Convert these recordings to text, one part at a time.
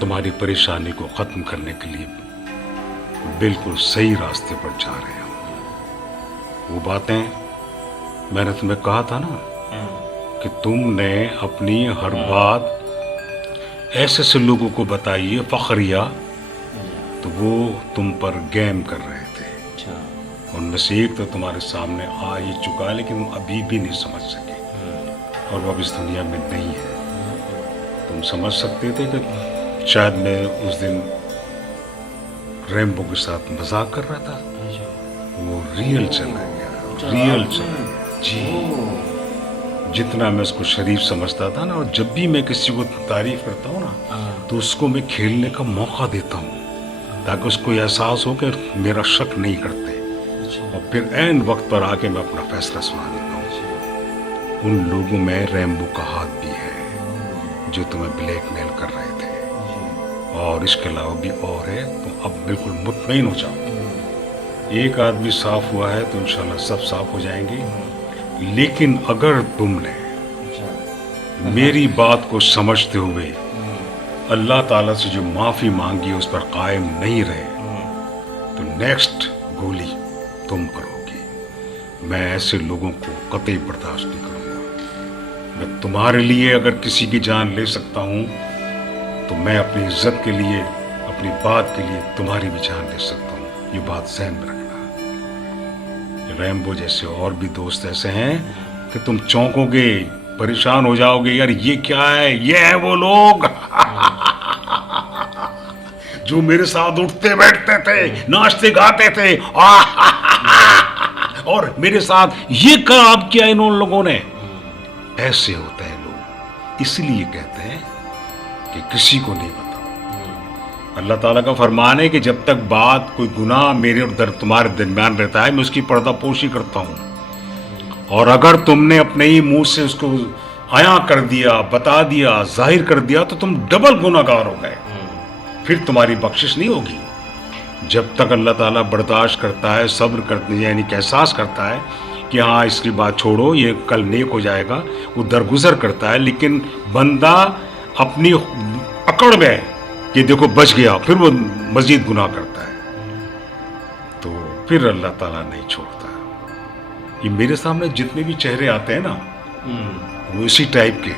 तुम्हारी परेशानी को ख़त्म करने के लिए बिल्कुल सही रास्ते पर जा रहे हैं। वो बातें मैंने तुम्हें कहा था ना कि तुमने अपनी हर बात ऐसे ऐसे लोगों को बताई है फखरिया, तो वो तुम पर गेम कर रहे थे। उनमें से एक तो तुम्हारे सामने आ ही चुका है, लेकिन तुम अभी भी नहीं समझ सके, और वो अब इस दुनिया में नहीं है। तुम समझ सकते थे कि शायद मैं उस दिन रैम्बो के साथ मजाक कर रहा था, वो रियल चला गया, रियल चला गया जी। जितना मैं उसको शरीफ समझता था ना, और जब भी मैं किसी को तारीफ करता हूँ ना, तो उसको मैं खेलने का मौका देता हूँ ताकि उसको एहसास हो कि मेरा शक नहीं करते, और फिर ऐन वक्त पर आके मैं अपना फैसला सुना देता हूँ। उन लोगों में रैम्बो का हाथ भी है जो तुम्हें ब्लैकमेल कर रहे थे, और इसके अलावा भी और है। तो अब बिल्कुल मुतमईन हो जाओ, एक आदमी साफ हुआ है तो इंशाल्लाह सब साफ हो जाएंगे। लेकिन अगर तुमने मेरी बात को समझते हुए अल्लाह ताला से जो माफ़ी मांगी उस पर कायम नहीं रहे, तो नेक्स्ट गोली तुम पर होगी। मैं ऐसे लोगों को कतई बर्दाश्त नहीं करूँगा। मैं तुम्हारे लिए अगर किसी की जान ले सकता हूँ, तो मैं अपनी इज्जत के लिए, अपनी बात के लिए तुम्हारी भी जान ले सकता हूँ। ये बात ज़हन में रखना। रैम्बो जैसे और भी दोस्त ऐसे हैं कि तुम चौंकोगे, परेशान हो जाओगे, यार ये क्या है, ये है वो लोग जो मेरे साथ उठते बैठते थे, नाचते गाते थे और मेरे साथ ये काम किया इन लोगों ने। ऐसे होते हैं लोग, इसलिए कहते हैं कि किसी को नहीं बताओ। अल्लाह ताला का फरमान है कि जब तक बात कोई गुनाह मेरे और तुम्हारे दरमियान रहता है, मैं उसकी पर्दापोशी करता हूँ, और अगर तुमने अपने ही मुंह से उसको आया कर दिया, बता दिया, जाहिर कर दिया, तो तुम डबल गुनाहगार हो गए। फिर तुम्हारी बख्शिश नहीं होगी। जब तक अल्लाह ताला बर्दाश्त करता है, सब्र करते, यानी कि एहसास करता है कि हाँ इसकी बात छोड़ो, ये कल नेक हो जाएगा, वो दरगुजर करता है। लेकिन बंदा अपनी अकड़ में कि देखो बच गया, फिर वो मजीद गुनाह करता है, तो फिर अल्लाह ताला नहीं छोड़ता। ये मेरे सामने जितने भी चेहरे आते हैं ना, वो इसी टाइप के,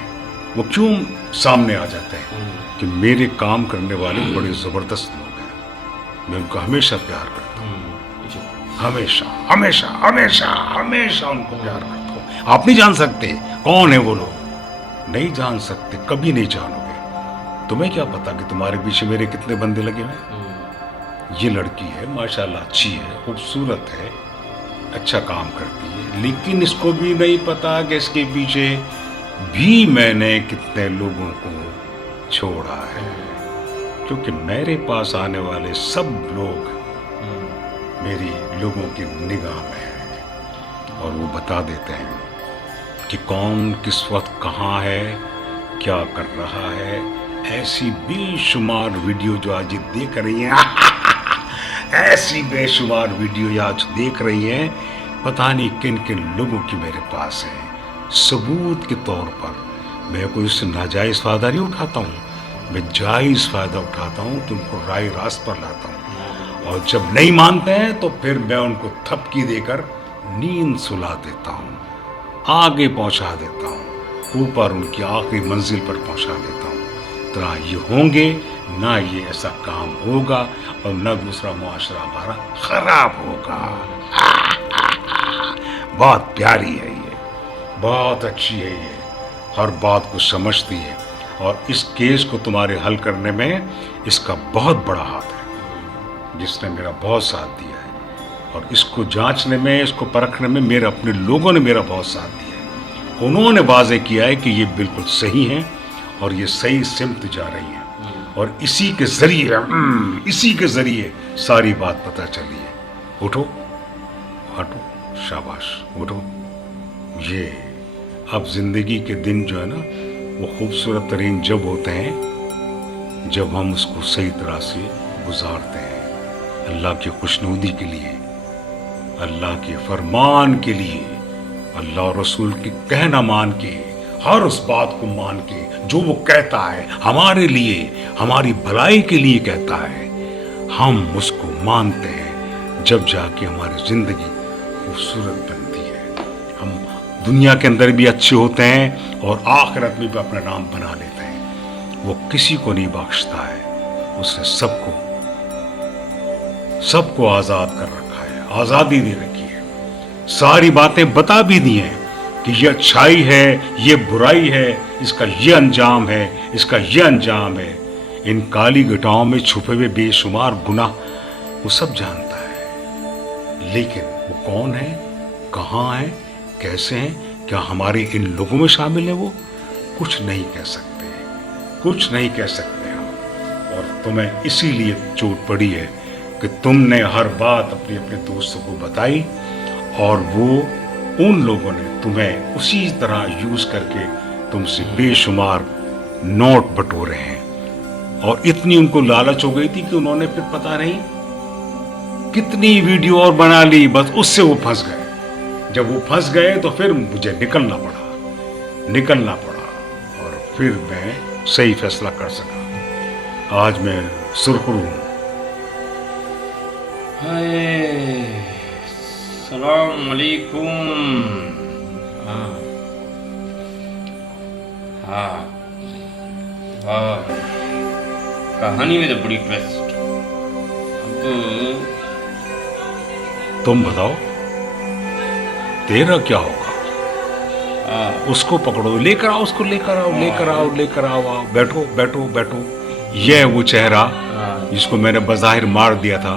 वो क्यों सामने आ जाते हैं कि मेरे काम करने वाले बड़े ज़बरदस्त लोग हैं। मैं उनको हमेशा प्यार करता हूँ, हमेशा हमेशा हमेशा हमेशा उनको प्यार करता हूँ। आप नहीं जान सकते कौन है वो लोग, नहीं जान सकते, कभी नहीं जानोगे। तुम्हें क्या पता कि तुम्हारे पीछे मेरे कितने बंदे लगे हुए। ये लड़की है माशाल्लाह, अच्छी है, खूबसूरत है, अच्छा काम करती है, लेकिन इसको भी नहीं पता कि इसके पीछे भी मैंने कितने लोगों को छोड़ा है। क्योंकि मेरे पास आने वाले सब लोग मेरी लोगों की निगाह में हैं, और वो बता देते हैं कि कौन किस वक्त कहाँ है, क्या कर रहा है। ऐसी बेशुमार वीडियो जो आज देख रही हैं ऐसी बेशुमार वीडियो आज देख रही हैं, पता नहीं किन किन लोगों की मेरे पास है। सबूत के तौर पर मैं कोई उससे नाजायज़ फ़ायदा नहीं उठाता हूँ, मैं जायज़ फ़ायदा उठाता हूँ, तो उनको राय रास्त पर लाता हूँ, और जब नहीं मानते हैं तो फिर मैं उनको थपकी देकर नींद सुला देता हूँ, आगे पहुँचा देता हूँ, ऊपर उनकी आखिरी मंजिल पर पहुँचा देता हूँ। तो ना ये होंगे, ना ये ऐसा काम होगा, और ना दूसरा मुआशरा हमारा ख़राब होगा। बहुत प्यारी है ये, बहुत अच्छी है ये, हर बात को समझती है, और इस केस को तुम्हारे हल करने में इसका बहुत बड़ा हाथ है, जिसने मेरा बहुत साथ दिया है, और इसको जांचने में, इसको परखने में मेरे अपने लोगों ने मेरा बहुत साथ दिया है। उन्होंने वाज़े किया है कि ये बिल्कुल सही है और ये सही सिमत जा रही है, और इसी के ज़रिए सारी बात पता चली है। उठो, हटो, शाबाश, उठो। ये अब ज़िंदगी के दिन जो है ना, वो खूबसूरत तरीन जब होते हैं जब हम उसको सही तरह से गुजारते हैं, अल्लाह की खुशनुदी के लिए, अल्लाह के फरमान के लिए, अल्लाह और रसूल के कहना मान के, ہر اس بات کو مان کے جو وہ کہتا ہے ہمارے لیے ہماری بھلائی کے لیے کہتا ہے، ہم اس کو مانتے ہیں، جب جا کے ہماری زندگی خوبصورت بنتی ہے، ہم دنیا کے اندر بھی اچھے ہوتے ہیں اور آخرت میں بھی اپنا نام بنا لیتے ہیں۔ وہ کسی کو نہیں بخشتا ہے، اس نے سب کو آزاد کر رکھا ہے، آزادی دے رکھی ہے، ساری باتیں بتا بھی دی ہیں کہ یہ اچھائی ہے، یہ برائی ہے، اس کا یہ انجام ہے، اس کا یہ انجام ہے۔ ان کالی گٹاؤں میں چھپے ہوئے بے شمار گناہ وہ سب جانتا ہے، لیکن وہ کون ہے، کہاں ہے، کیسے ہیں، کیا ہمارے ان لوگوں میں شامل ہے؟ وہ کچھ نہیں کہہ سکتے، کچھ نہیں کہہ سکتے ہم۔ اور تمہیں اسی لیے چوٹ پڑی ہے کہ تم نے ہر بات اپنے دوستوں کو بتائی، اور وہ ان لوگوں نے تمہیں اسی طرح یوز کر کے تم سے بے شمار نوٹ بٹورے ہیں، اور اتنی ان کو لالچ ہو گئی تھی کہ انہوں نے پھر پتہ نہیں کتنی ویڈیو اور بنا لی، بس اس سے وہ پھنس گئے۔ جب وہ پھنس گئے تو پھر مجھے نکلنا پڑا، اور پھر میں صحیح فیصلہ کر سکا۔ آج میں سرخرو ہوں۔ السلام علیکم۔ کہانی میں تو بڑی ٹویسٹ۔ تم بتاؤ تیرا کیا ہوگا؟ اس کو پکڑو، لے کر آؤ، اس کو لے کر آؤ، بیٹھو۔ یہ وہ چہرہ جس کو میں نے بظاہر مار دیا تھا،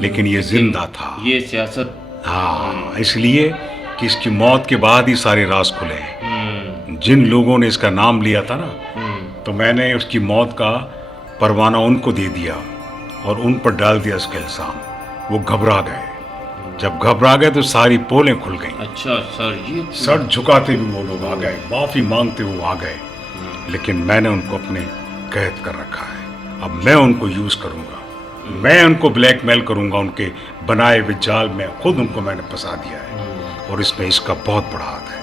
لیکن یہ زندہ تھا۔ یہ سیاست، ہاں، اس لیے کہ اس کی موت کے بعد ہی سارے راز کھلے ہیں۔ جن لوگوں نے اس کا نام لیا تھا نا، تو میں نے اس کی موت کا پروانہ ان کو دے دیا اور ان پر ڈال دیا اس کا الزام۔ وہ گھبرا گئے، جب گھبرا گئے تو ساری پولیں کھل گئیں۔ اچھا سر، یہ سر جھکاتے بھی وہ لوگ آ گئے، معافی مانگتے ہوئے آ گئے، لیکن میں نے ان کو اپنے قید کر رکھا ہے۔ اب میں ان کو یوز کروں گا، میں ان کو بلیک میل کروں گا، ان کے بنائے ہوئے جال میں خود ان کو میں نے پھنسا دیا ہے، اور اس میں اس کا بہت بڑا ہاتھ ہے۔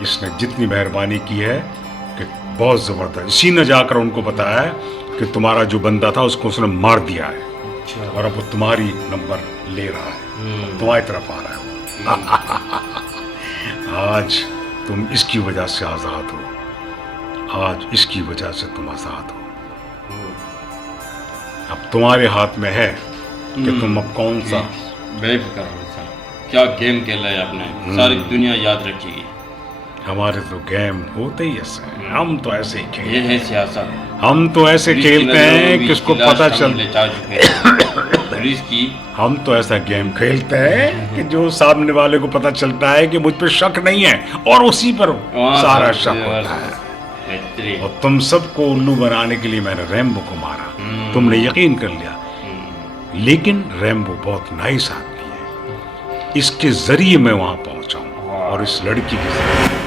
اس نے جتنی مہربانی کی ہے کہ بہت زبردست، اسی نے جا کر ان کو بتایا ہے کہ تمہارا جو بندہ تھا اس کو اس نے مار دیا ہے، اور اب وہ تمہاری نمبر لے رہا ہے، تمہاری طرف آ رہا ہے۔ آج تم اس کی وجہ سے آزاد ہو، آج اس کی وجہ سے تم آزاد ہو۔ اب تمہارے ہاتھ میں ہے کہ تم اب کون سا بے فکر ہو سر، کیا گیم کھیلا ہے آپ نے، ساری دنیا یاد رکھے گی۔ ہمارے تو گیم ہوتے ہی ایسے ہیں، ہم تو ایسے ہی کھیلتے ہیں، یہ ہے سیاست، ہم تو ایسے کھیلتے ہیں کہ اس کو پتہ ہم تو ایسا گیم کھیلتے ہیں کہ جو سامنے والے کو پتہ چلتا ہے کہ مجھ پہ شک نہیں ہے، اور اسی پر سارا شک ہوتا ہے۔ اور تم سب کو الو بنانے کے لیے میں نے ریمبو کو مارا، تم نے یقین کر لیا، لیکن ریمبو بہت نائس آدمی ہے، اس کے ذریعے میں وہاں پہنچا ہوں، اور اس لڑکی کے ذریعے